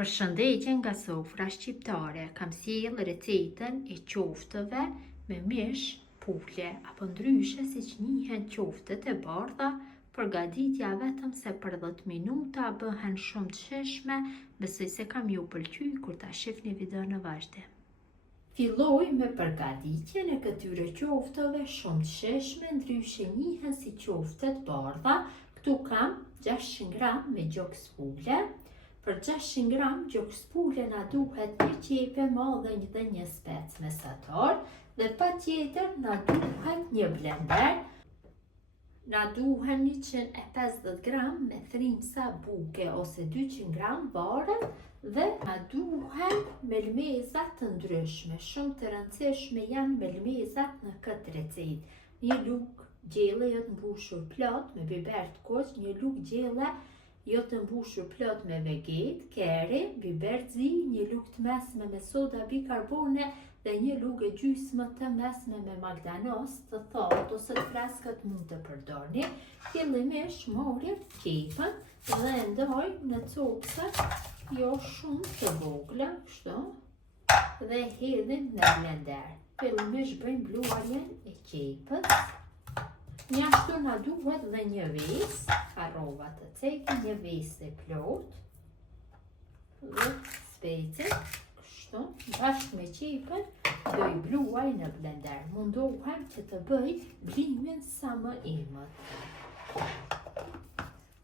Përshëndetje nga sofra shqiptare, kam sjell recetën e qoftëve me mish pule, apo ndryshe siç njihen qoftet e bardha. Përgatitja vetëm se për 10 minuta bëhen shumë të shijshme, besoj se kam ju pëlqy kur ta shihni videon në vazhdim. Filloj me përgatitjen e këtyre qoftëve shumë të shijshme, ndryshe njihen si qoftet bardha. Këtu kam 600 gram me gjoks pule. Për 600 gram gjoks pule na duhet një qepe madhe dhe një spec mesatar, dhe patjetër na duhet një blender. Na duhen 150 gram me thrimsa buke ose 200 gram varet, dhe na duhen melmeza të ndryshme. Shumë të rëndësishme janë melmezat në këtë recetë. Një lugë gjelle jo të mbushur plot me biber të kuq, një lugë gjelle jo të mbushur plot me veget, keri, biber zi, një lugë të mesme me soda bikarbone dhe një lugë e gjysmë të mesme me magdanos të thatë ose të freskët mund të përdorni. Fillimisht morim qepën dhe ndoj në copsa jo shumë të vogla, kështu, dhe hedhim në blender. Fillimisht bëjmë bluarjen e qepës. Njashtu na duhet dhe një ves, harrova të ceki, një ves e plot, dhe specit, kështu, bashkë me qepën, do i bluaj në blender. Mundohem që të bëj blimin sa më imët.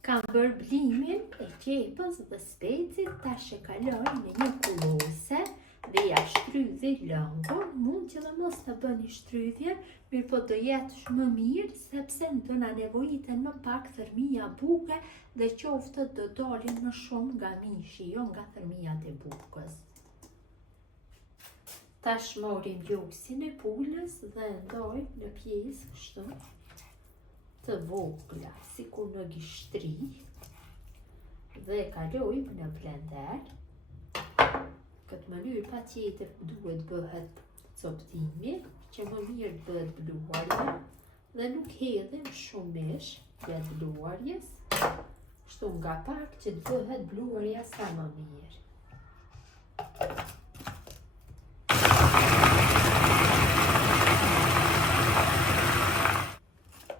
Kam bërë blimin e qepës dhe specit, tash e kaloj në një kullose dhe ja shtrydhi lëngun. Mund që dhe mos të bëni shtrydhjen, mirë po do jetë më mirë, sepse do na nevojiten më pak thërmia buke dhe qoftët do dalin më shumë nga mishi, jo nga thërmiat e bukës. Tash morim gjoksin e pulës dhe ndoj në pjesë kështu të vogla, sikur në gishtri, dhe kalojmë në blender. Këtë mënyrë patjetër duhet bëhet coptimi, që më mirë bëhet bluarja, dhe nuk hedhim shumë mish gjatë bluarjes, kështu nga pak që të bëhet bluarja sa më mirë.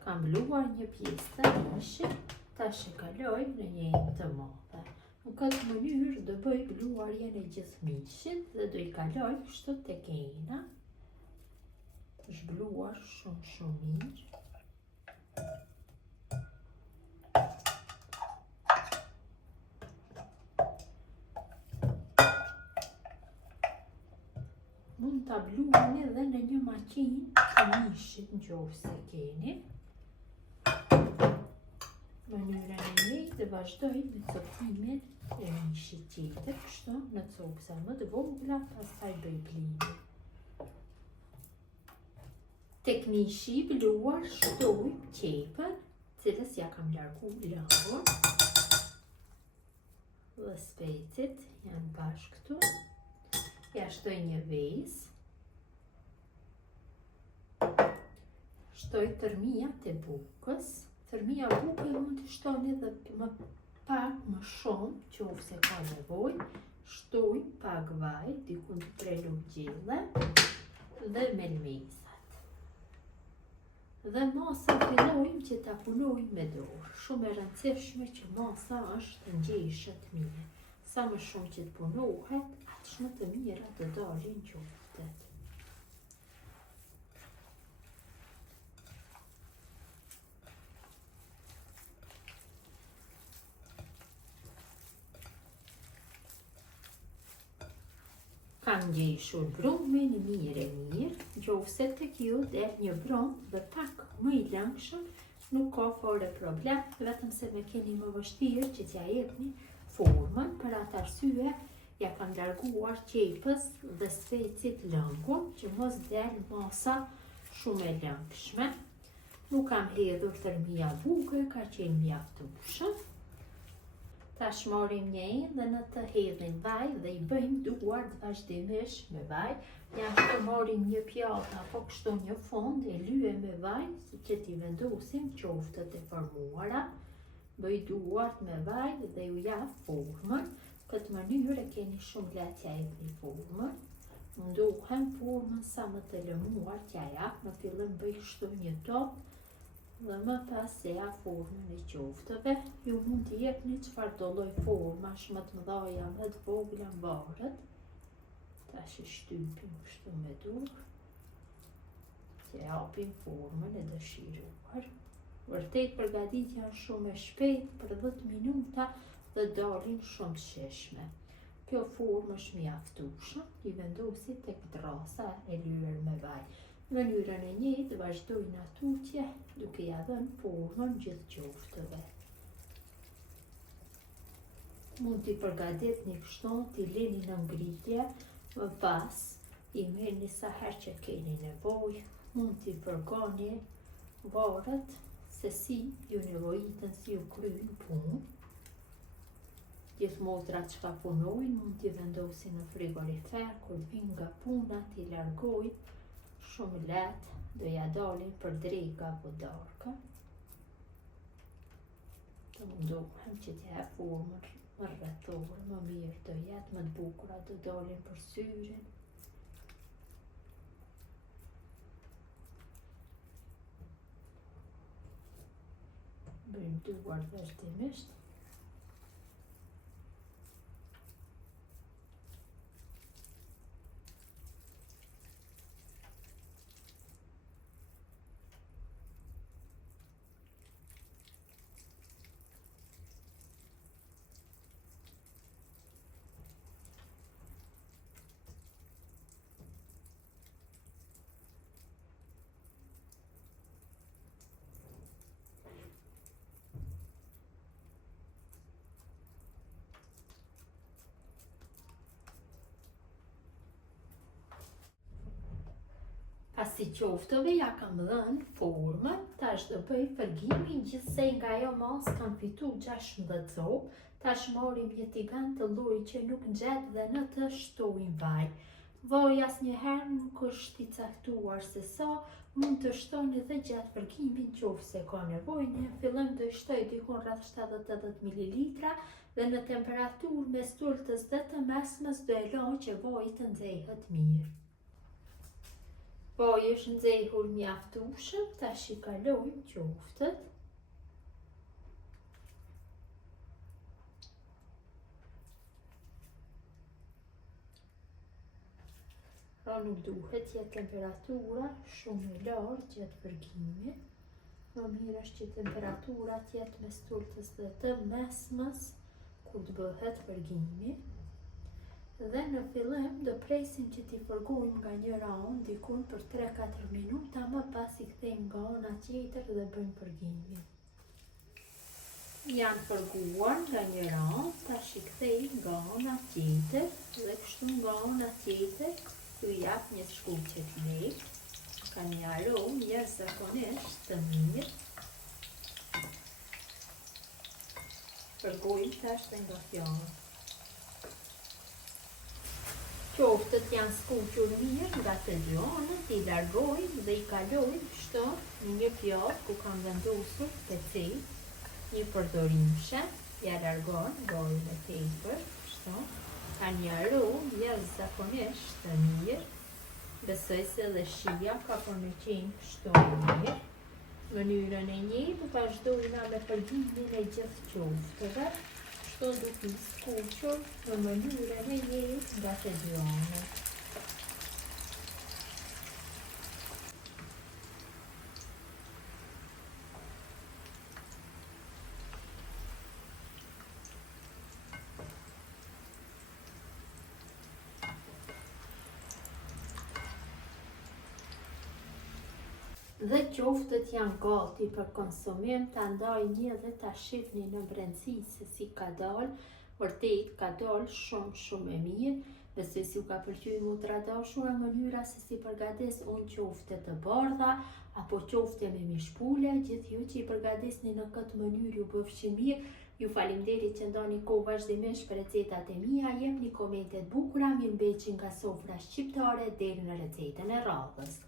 Kam bluar një pjesë të mishit, tash e kaloj në një të madhe. Në këtë mënyrë do bëj bluarjen e gjithë mishit dhe do i kaloj kështu tek ena. Është bluar shumë mirë. Mund ta bluani edhe në një makinë të mishit nëse keni. Mënyrën e njëjtë dhe vazhdoj me coptimin e mishit tjetër, kështu në copsa më të vogla, pastaj bëj blimin. Tek mishi i bluar shtoj qepën, cilës ja kam largu lëngun, dhe specit janë bashkë këtu. Ja shtoj një ves. Shtoj thërmiat e bukës. Thërmia buke mund të shtoni edhe më pak më shumë, qofse ka nevojë. Shtoj pak vaj, dikun 3 lugë gjelle, dhe melmezat. Dhe masa fillojmë që ta punojmë me dorë. Shumë e rëndësishme që masa është ngjeshët mirë. Sa më shumë që të punohet, aq më të mira të dalin qoftet. Kam ngjeshur brumin mirë, nëse tek ju del një brum dhe pak më i langshëm, nuk ka fare problem, vetëm se me keni më vështirë që t'ja jepni formën. Për atë arsye ja kam larguar qepës dhe specit lëngun, që mos del masa shumë e langshme. Nuk kam hedhur thërmia buke, ka qenë mjaftueshëm. Tash morim një enë dhe në të hedhim vaj dhe i bëjmë duart vazhdimisht me vaj. Jashtu morim një pjatë apo kështu një fond e lyhem me vaj, si që t'i vendosim qoftët e formuara. Bëj duart me vaj dhe ju jap formën. këtë mënyrë e keni shumë lehtë t'ja jepni formën. Mundohem formën sa më të lëmuar t'ja jap, në fillim bëj kështu një top dhe më pas se ja formën e qoftëve. Ju mund t'i jepni çfarë do lloj formash, më të mëdha, më të vogla, varet. Tash e shtypim kështu me dorë, t'ja japim formën e dëshiruar. Vërtet përgatitja është shumë e shpejtë, për 10 minuta dhe dalin shumë të shijshme. Kjo formë është mjaftueshme, i vendosi tek drasa e lyer me vaj. Në mënyrën e njëjtë vazhdojnë atutje duke ja dhënë formën gjithë qoftëve. Mund t'i përgatitni kështu, t'i lini në ngritje, më pas i merrni sa herë që keni nevojë, mund t'i përgani, varet se si ju nevojitën, si ju kryjnë punë. Gjithë motrat që ka punojnë mund t'i vendosin në frigorifer, kur vinë nga puna t'i largojnë shumë lehtë, do ja dalin për drekë apo darkë. Të mundohem që t'ja jap formën më rrethore, më mirë do jetë, më të bukura do dalin për syrin. Bëjmë duar vazhdimisht. Pasi qoftëve ja kam dhënë formën, tash do bëj fërgimin, gjithsej nga ajo mas kam fitu 16 copë. Tash marrim një tigan të llojit që nuk nxet dhe në të shtojmë vaj. Vaji asnjëherë nuk është i caktuar se sa, mund të shtoni edhe gjatë fërgimit nëse ka nevojë. Në fillim do i shtoj diku rreth 70-80 ml dhe në temperaturë mes tultës dhe të mesmes do e laj që vaji të nxehet mirë. Vaji është nxehur mjaftueshëm, tash i kalojmë qoftët. Pra nuk duhet jetë temperatura shumë e lartë gjatë fërgimit. Më mirë është që temperatura jetë mes tultës dhe të mesmes kur të bëhet fërgimi. Dhe në fillim do presim që t'i fërgojmë nga njëra anë dikun për 3-4 minuta, më pas i kthejmë nga ana tjetër dhe bëjmë fërgimin. Janë fërguar nga njëra anë, tash i kthejmë nga ana tjetër dhe kështu nga ana tjetër ju jap një shkuqe të lehtë, ka një aromë jashtëzakonisht të mirë. Fërgojmë tash dhe nga fjala. Qoftët janë skuqur mirë nga të dy anët, i largojmë dhe i kalojmë kështu në një pjatë ku kam vendosur pecet, një përdorimshe, ja largon gojën e tepër, kështu. Ka një aromë jashtëzakonisht të mirë. Besoj se edhe shija ka për me qenë kështu mirë. Mënyrën e njëjtë vazhdojmë me fërgimin e gjithë qoftëve. Kështu duke i skuqur në mënyrën e njëjtë nga të dy anët. Dhe qoftët janë gati për konsumim, ta ndaj një dhe ta shihni në brendësi se si ka dalë. Vërtet ka dalë shumë e mirë. Besoj si u ka pëlqyer motra dashura mënyra se si përgatis unë qofte të bardha apo qofte me mishpule. Gjithë ju që i përgatisni në këtë mënyrë ju bëfshi mirë. Ju faleminderit që ndani kohë vazhdimisht për recetat e mia. Jepni komente të bukura, mirëmbëjtje nga sofra shqiptare deri në recetën e radhës.